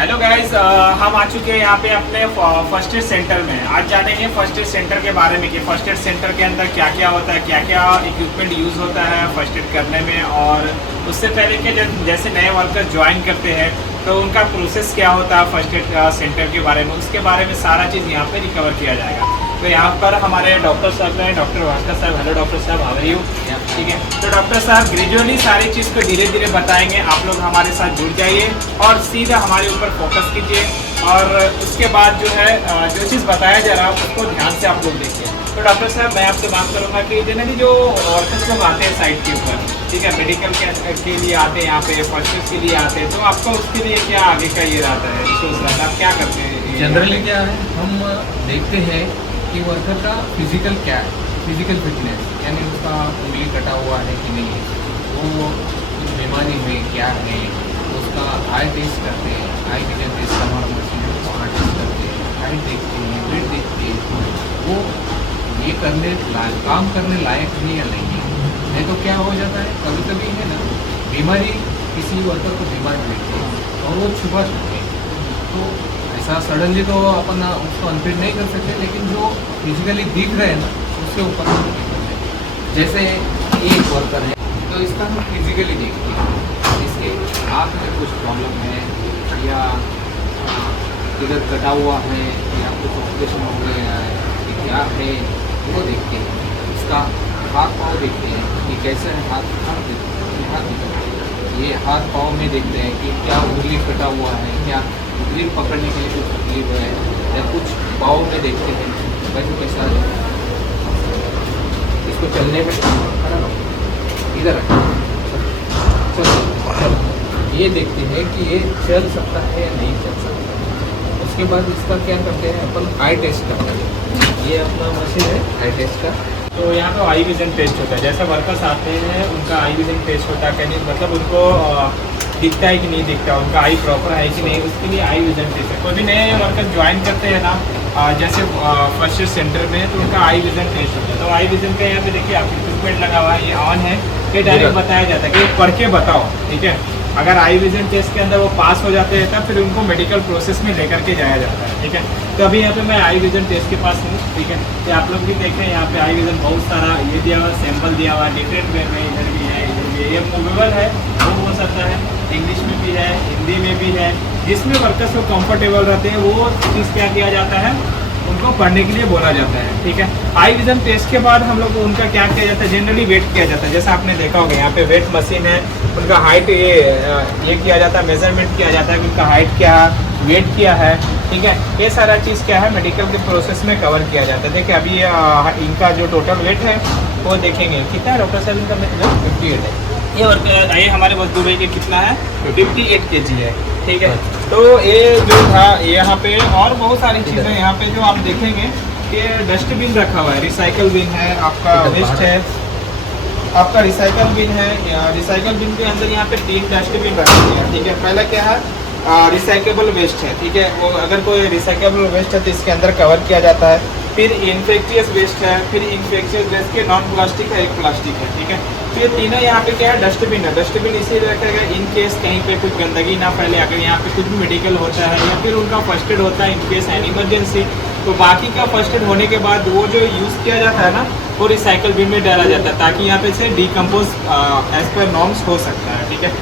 Hello guys, हम आ चुके हैं यहाँ पे अपने फर्स्ट एड सेंटर में। आज जानेंगे फर्स्ट एड सेंटर के बारे में कि फर्स्ट एड सेंटर के अंदर क्या क्या होता है, क्या क्या इक्विपमेंट यूज़ होता है फर्स्ट एड करने में, और उससे पहले के जैसे नए वर्कर ज्वाइन करते हैं तो उनका प्रोसेस क्या होता है फर्स्ट एड सेंटर के बारे में, उसके बारे में सारा चीज़ यहाँ पे रिकवर किया जाएगा। तो यहाँ पर हमारे डॉक्टर साहब हैं, डॉक्टर भास्कर साहब। हेलो डॉक्टर साहब, हाउ आर यू? ठीक है, तो डॉक्टर साहब ग्रेजुअली सारी चीज़ को धीरे धीरे बताएंगे। आप लोग हमारे साथ जुड़ जाइए और सीधा हमारे ऊपर फोकस कीजिए, और उसके बाद जो है जो चीज़ बताया जा रहा है उसको ध्यान से आप लोग देखिए। तो डॉक्टर साहब मैं आपसे बात करूँगा कि जनरली जो वर्कर्स लोग आते हैं साइट के ऊपर, ठीक है, मेडिकल के लिए आते हैं, यहाँ पे फर्स्ट एड के लिए आते हैं, तो आपका उसके लिए क्या आगे का ये रहता है, सोच रहा था आप क्या करते हैं? जनरली क्या है, हम देखते हैं कि वर्कर का फिजिकल क्या है, फिजिकल फिटनेस, यानी उसका उंगली कटा हुआ है कि नहीं है, वो कुछ बीमारी है क्या है, उसका आई टेस्ट करते हैं, आई विजन टेस्ट हमारा मशीन वहाँ टेस्ट करते हैं, हाइट देखते हैं, वेट देखते हैं, वो ये काम करने लायक है या नहीं है। नहीं तो क्या हो जाता है, कभी कभी है ना, बीमारी किसी वर्कर को बीमार रहती है और वो छुपा सकते हैं, तो ऐसा सडनली तो अपन उसको अनफिट नहीं कर सकते, लेकिन जो फिजिकली दिख रहे हैं ना उसके ऊपर हम डिपेंड करते हैं। जैसे एक वर्कर है तो इसका हम फिजिकली देखते हैं, इसके आँख में कुछ प्रॉब्लम है या इधर कटा हुआ है या कुछ ऑपरेशन हो गया है क्या है, वो देखते हैं। इसका हाथ पाँव देखते हैं कि कैसे है हाथ दिखता है, ये हाथ पाँव में देखते हैं कि क्या उंगली कटा हुआ है, क्या उंगली पकड़ने के लिए कुछ तकलीफ है, या कुछ पाँव में देखते हैं कैसे कैसा इसको चलने में इधर चलो ये देखते हैं कि ये चल सकता है या नहीं चल सकता। उसके बाद इसका क्या करते हैं, अपन आई टेस्ट करते हैं। ये अपना मशीन है आई टेस्ट का। तो यहाँ पे आई विजन टेस्ट होता है, जैसे वर्कर्स आते हैं उनका आई विजन टेस्ट होता है, कैन मतलब उनको दिखता है कि नहीं दिखता, उनका आई प्रॉपर है कि नहीं, उसके लिए आई विजन टेस्ट है। कोई भी नए वर्कर्स ज्वाइन करते हैं ना जैसे फर्स्ट एड सेंटर में, तो उनका आई विजन टेस्ट होता है। तो आई विजन का यहाँ पे देखिए आप इक्विपमेंट लगा हुआ है, ये ऑन है, ये डायरेक्ट बताया जाता है कि पढ़ के बताओ, ठीक है। अगर आई विजन टेस्ट के अंदर वो पास हो जाते हैं तब फिर उनको मेडिकल प्रोसेस में लेकर के जाया जाता है, ठीक है। तो अभी यहाँ पे मैं आई विजन टेस्ट के पास हूँ, ठीक है। तो आप लोग भी देख रहे हैं यहाँ पे आई विजन बहुत सारा ये दिया हुआ, सैंपल दिया हुआ है डिफरेंट वे में, इधर भी है, इधर भी है। ये मूवेबल है, वो हो सकता है, इंग्लिश में भी है, हिंदी में भी है, जिसमें वर्कर्स को कंफर्टेबल रहते हैं वो चीज़ क्या किया जाता है, उनको पढ़ने के लिए बोला जाता है, ठीक है। आई विजन टेस्ट के बाद हम लोग उनका क्या किया जाता है, जनरली वेट किया जाता है। जैसा आपने देखा होगा यहाँ पे वेट मशीन है, उनका हाइट ये किया जाता है, मेजरमेंट किया जाता है कि उनका हाइट क्या है, वेट क्या है, ठीक है। ये सारा चीज़ क्या है मेडिकल के प्रोसेस में कवर किया जाता है। देखिए अभी इनका जो टोटल वेट है वो देखेंगे कितना है डॉक्टर साहब, इनका 58 है। ये वर्क ये हमारे मजदूर भाई के कितना है, 58 kg है, ठीक है। तो ये जो था यहाँ पे और बहुत सारी चीज़ें यहाँ पे जो आप देखेंगे कि डस्टबिन रखा हुआ है, रिसाइकल बिन है, आपका वेस्ट है, आपका रिसाइकल बिन है। रिसाइकल बिन के अंदर यहाँ पे 3 डस्टबिन रखे हुए हैं, ठीक है। पहला क्या है रिसाइकेबल वेस्ट है, ठीक है, वो अगर कोई रिसाइकेबल वेस्ट है तो इसके अंदर कवर किया जाता है। फिर इन्फेक्टियस वेस्ट है, फिर इन्फेक्शियस वेस्ट के नॉन प्लास्टिक है, एक प्लास्टिक है, ठीक है। तो ये तीनों यहाँ पे क्या है डस्टबिन है। डस्टबिन इसीलिए रखा गया इन केस कहीं पे कुछ गंदगी ना फैले, अगर यहाँ पे कुछ भी मेडिकल होता है या फिर उनका फर्स्ट एड होता है इन केस एन इमरजेंसी, तो बाकी का फर्स्ट एड होने के बाद वो जो यूज़ किया जाता है ना वो रिसाइकल बिन में डाला जाता है, ताकि यहाँ पे से डिकम्पोज एज पर नॉर्म्स हो सकता है, ठीक है।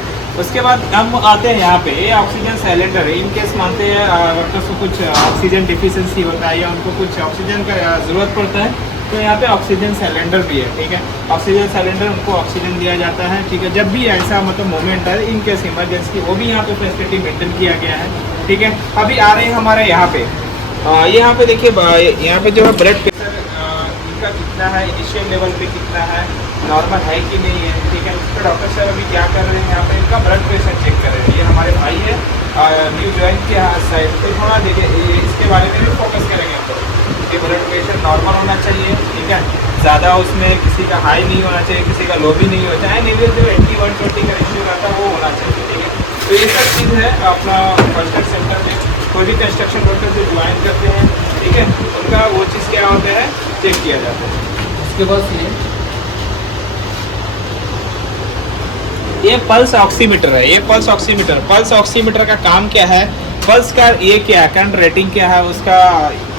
उसके बाद हम आते हैं यहाँ पे, ये ऑक्सीजन सिलेंडर है। इन केस मानते हैं वर्कर्स को कुछ ऑक्सीजन डिफिशिएंसी होता है या उनको कुछ ऑक्सीजन का ज़रूरत पड़ता है, तो यहाँ पे ऑक्सीजन सिलेंडर भी है, ठीक है। ऑक्सीजन सिलेंडर उनको ऑक्सीजन दिया जाता है, ठीक है। जब भी ऐसा मतलब मोमेंट है इन केस इमरजेंसी, वो भी यहाँ पे फैसिलिटी मेंटेन किया गया है, ठीक है। अभी आ रहे हैं हमारे यहाँ पे, यहाँ पे देखिए यहाँ पे जो है ब्लड प्रेशर इनका कितना है, इनिशियल लेवल पे कितना है, नॉर्मल है कि नहीं है, ठीक है। तो डॉक्टर साहब अभी क्या कर रहे हैं यहाँ पे, इनका ब्लड प्रेशर चेक कर रहे हैं। ये हमारे भाई है न्यू ज्वाइन के साइड, तो थोड़ा देखिए इसके बारे में भी फोकस करेंगे हम लोग कि ब्लड प्रेशर नॉर्मल होना चाहिए, ठीक है। ज़्यादा उसमें किसी का हाई नहीं होना चाहिए, किसी का लो भी नहीं होना चाहिए, नीचे जो 80-120 का रेशियो रहता है वो होना चाहिए, ठीक है। तो ये सब चीज़ है अपना फर्स्ट एड सेंटर में। कोई भी कंस्ट्रक्शन वर्कर जो ज्वाइन करते हैं, ठीक है, उनका वो चीज़ क्या होता है चेक किया जाता है। उसके बाद ये पल्स ऑक्सीमीटर है, ये पल्स ऑक्सीमीटर का काम क्या है पल्स का ये क्या है, करंट रेटिंग क्या है उसका,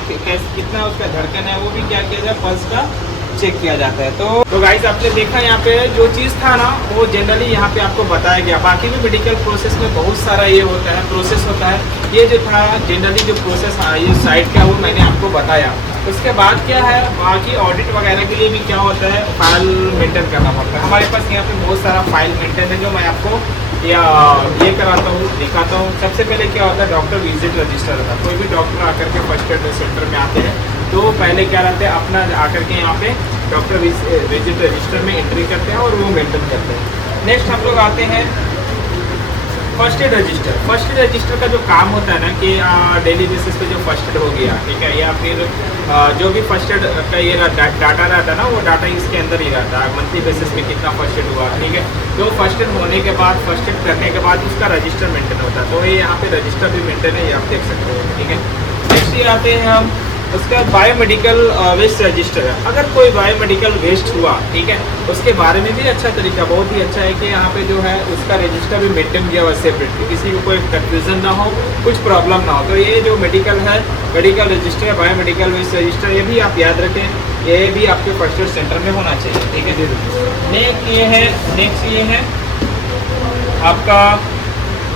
कितना उसका धड़कन है, वो भी क्या किया जाए, पल्स का चेक किया जाता है। तो गाइस आपने देखा यहाँ पे जो चीज़ था ना वो जनरली यहाँ पे आपको बताया गया। बाकी भी मेडिकल प्रोसेस में बहुत सारा ये होता है, प्रोसेस होता है। ये जो था जनरली जो प्रोसेस ये साइड का वो मैंने आपको बताया। उसके बाद क्या है, बाकी ऑडिट वगैरह के लिए भी क्या होता है, फाइल मेंटेन करना पड़ता है। हमारे पास यहाँ पे बहुत सारा फाइल मेंटेन है जो मैं आपको या ये कराता हूँ, दिखाता हूँ। सबसे पहले क्या होता है, डॉक्टर विजिट रजिस्टर होता है। कोई भी डॉक्टर आकर के फर्स्ट एड सेंटर में आते हैं तो पहले क्या रहते हैं, अपना आकर के यहाँ पे डॉक्टर विजिट रजिस्टर में एंट्री करते हैं और वो मेंटेन करते हैं। नेक्स्ट हम लोग आते हैं first aid register. First aid register का जो काम होता है ना कि डेली बेसिस पे जो फर्स्ट एड हो गया, ठीक है, या फिर जो भी फर्स्ट एड का ये डाटा रहता है ना, वो डाटा इसके अंदर ही रहता है। मंथली बेसिस पे कितना फर्स्ट एड हुआ, ठीक है। तो फर्स्ट एड होने के बाद, फर्स्ट एड करने के बाद उसका रजिस्टर मेंटेन होता है। तो ये यहाँ पे रजिस्टर भी मेंटेन है, ये आप देख सकते हो, ठीक है। नेक्स्ट ये आते हैं हम, उसके बाद बायोमेडिकल वेस्ट रजिस्टर है। अगर कोई बायोमेडिकल वेस्ट हुआ, ठीक है, उसके बारे में भी अच्छा तरीका, बहुत ही अच्छा है कि यहाँ पे जो है उसका रजिस्टर भी मेंटेन किया हुआ सेपरेटली, किसी को कोई कन्फ्यूजन ना हो, कुछ प्रॉब्लम ना हो। तो ये जो मेडिकल है, मेडिकल रजिस्टर है, बायोमेडिकल वेस्ट रजिस्टर, ये भी आप याद रखें, ये भी आपके फर्स्ट एड सेंटर में होना चाहिए, ठीक है। नेक्स्ट ये है आपका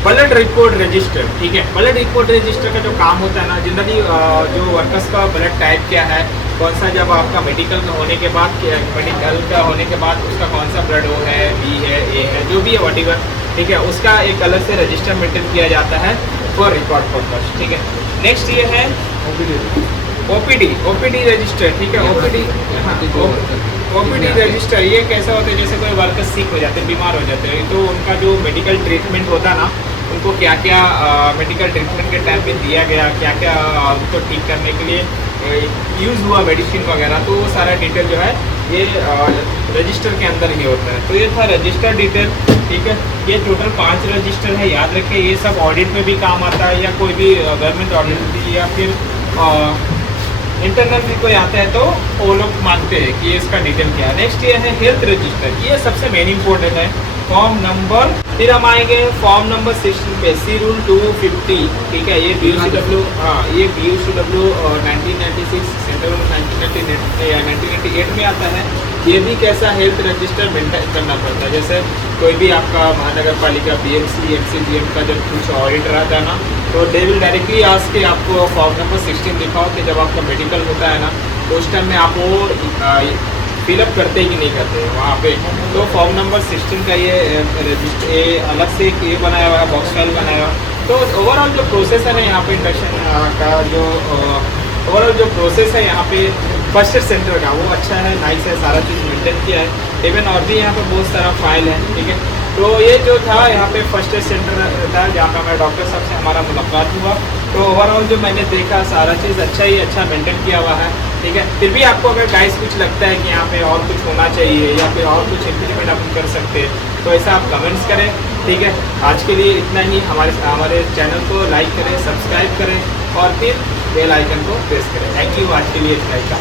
ब्लड रिपोर्ट रजिस्टर, ठीक है। ब्लड रिपोर्ट रजिस्टर का जो काम होता है ना, जनरली जो वर्कर्स का ब्लड टाइप क्या है, कौन सा, जब आपका मेडिकल का होने के बाद, मेडिकल का होने के बाद उसका कौन सा ब्लड O है, B है, A है, जो भी है वॉटेवर, ठीक है, उसका एक अलग से रजिस्टर मेंटेन किया जाता है फॉर रिकॉर्ड पर्पस, ठीक है। नेक्स्ट ये है ओपीडी रजिस्टर, ठीक है। ओपीडी रजिस्टर ये कैसा होता है, जैसे कोई वर्कर सिक हो जाते हैं, बीमार हो जाते हैं, तो उनका जो मेडिकल ट्रीटमेंट होता है ना, उनको क्या क्या मेडिकल ट्रीटमेंट के टाइम पे दिया गया, क्या क्या उनको ठीक करने के लिए यूज़ हुआ मेडिसिन वगैरह, तो वो सारा डिटेल जो है ये रजिस्टर के अंदर ही होता है। तो ये था रजिस्टर डिटेल, ठीक है। ये टोटल 5 रजिस्टर है, याद रखिए। ये सब ऑडिट में भी काम आता है, या कोई भी गवर्नमेंट ऑडिट भी, या फिर इंटरनल भी कोई आता है तो वो लोग मांगते हैं कि इसका डिटेल क्या है। नेक्स्ट ये है हेल्थ रजिस्टर, ये सबसे मेन इंपॉर्टेंट है। फॉर्म नंबर, फिर हम आएंगे फॉर्म नंबर 16 पे, सी रूल 250, ठीक है। ये BUCW, ये BUCW 1996 सेंट्रल 1998 में आता है। ये भी कैसा हेल्थ रजिस्टर मेंटेन करना पड़ता है। जैसे कोई भी आपका महानगर पालिका, BMC, MCGM का जब कुछ ऑडिट रहता है ना, तो दे विल डायरेक्टली आज के आपको फॉर्म नंबर 16 दिखाओ कि जब आपका मेडिकल होता है ना, तो उस टाइम में आप वो फिलअप करते ही नहीं करते वहाँ पे। तो फॉर्म नंबर 16 का ये रजिस्टर, ये अलग से ये बनाया हुआ है, बॉक्स फाइल बनाया हुआ है। तो ओवरऑल जो प्रोसेस है ना यहाँ पे इंडक्शन का, जो ओवरऑल जो प्रोसेस है यहाँ पे फर्स्ट एड सेंटर का, वो अच्छा है, नाइस है, सारा चीज़ मेंटेन किया है। इवन और भी यहाँ पे बहुत सारा फाइल है, ठीक है। तो ये जो था यहाँ पे फर्स्ट एड सेंटर था, जहाँ पे हमारे डॉक्टर साहब से हमारा मुलाकात हुआ। तो ओवरऑल जो मैंने देखा, सारा चीज़ अच्छा ही अच्छा मेंटेन किया हुआ है, ठीक है। फिर भी आपको अगर गाइस कुछ लगता है कि यहाँ पे और कुछ होना चाहिए, या फिर और कुछ इम्प्लीमेंट अपन कर सकते हैं, तो ऐसा आप कमेंट्स करें, ठीक है। आज के लिए इतना ही। हमारे चैनल को लाइक करें, सब्सक्राइब करें और फिर बेल आइकन को प्रेस करें। थैंक यू, आज के लिए इतना ही था।